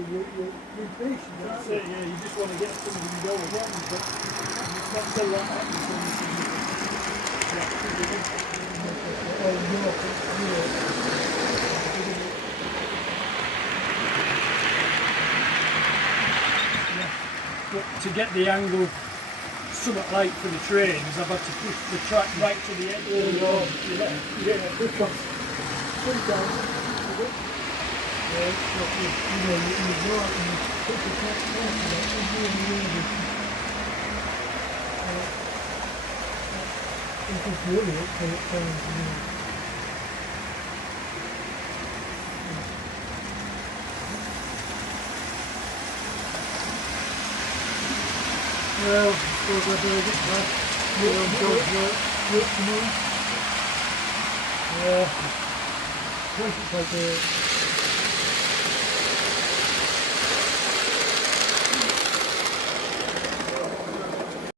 so you're impatient, That's aren't it, yeah, you just want to get something going, but it's not until that happens when you can, Oh, no, but to get the angle somewhat light for the trains, I've had to push the track right to the edge. yeah, because sometimes, you go out and you put the track down, it's really it's just brilliant for it times, Well, I suppose I better get back. Work tomorrow. Yeah. It's like a